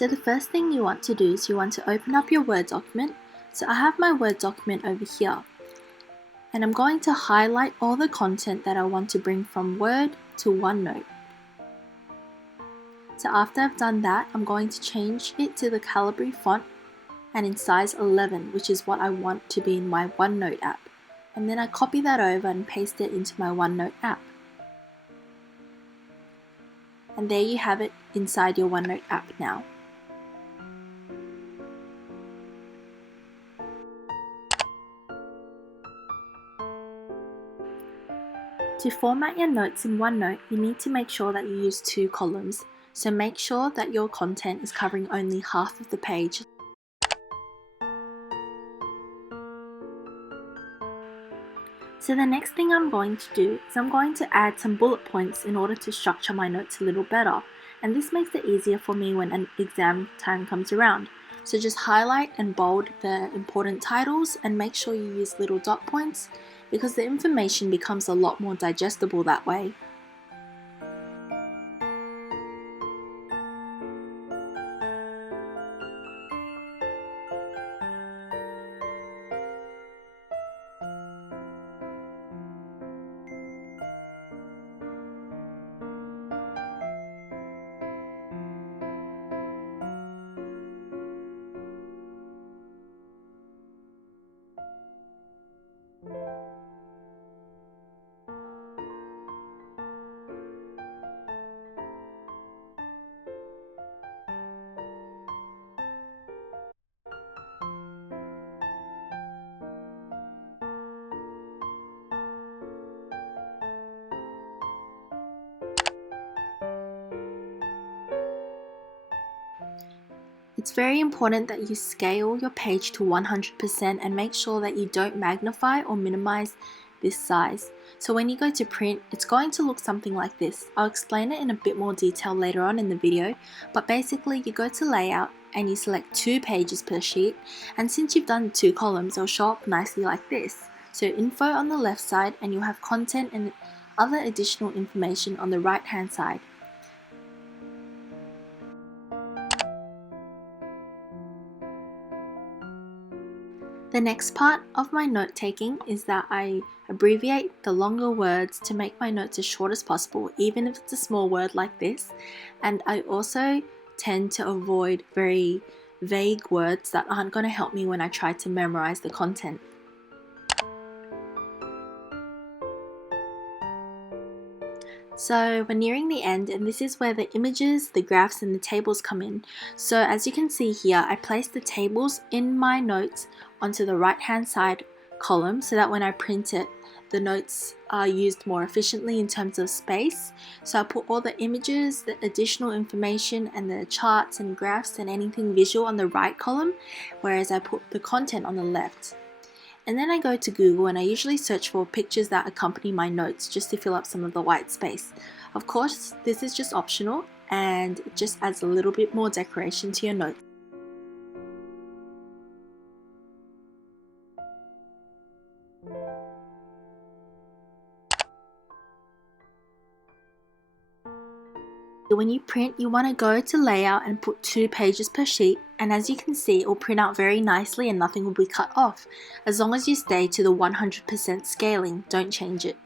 So the first thing you want to do is you want to open up your Word document. So I have my Word document over here. And I'm going to highlight all the content that I want to bring from Word to OneNote. So after I've done that, I'm going to change it to the Calibri font and in size 11, which is what I want to be in my OneNote app. And then I copy that over and paste it into my OneNote app. And there you have it inside your OneNote app now. To format your notes in OneNote, you need to make sure that you use 2 columns. So make sure that your content is covering only half of the page. So the next thing I'm going to do is I'm going to add some bullet points in order to structure my notes a little better. And this makes it easier for me when an exam time comes around. So just highlight and bold the important titles and make sure you use little dot points because the information becomes a lot more digestible that way. It's very important that you scale your page to 100% and make sure that you don't magnify or minimize this size. So when you go to print, it's going to look something like this. I'll explain it in a bit more detail later on in the video, but basically you go to layout and you select 2 pages per sheet, and since you've done 2 columns, it'll show up nicely like this. So info on the left side, and you'll have content and other additional information on the right hand side. The next part of my note taking is that I abbreviate the longer words to make my notes as short as possible, even if it's a small word like this. And I also tend to avoid very vague words that aren't going to help me when I try to memorize the content. So we're nearing the end, and this is where the images, the graphs and the tables come in. So as you can see here, I placed the tables in my notes onto the right hand side column so that when I print it, the notes are used more efficiently in terms of space. So I put all the images, the additional information and the charts and graphs and anything visual on the right column, whereas I put the content on the left. And then I go to Google and I usually search for pictures that accompany my notes just to fill up some of the white space. Of course, this is just optional and it just adds a little bit more decoration to your notes. When you print, you want to go to layout and put 2 pages per sheet, and as you can see, it will print out very nicely and nothing will be cut off, as long as you stay to the 100% scaling, don't change it.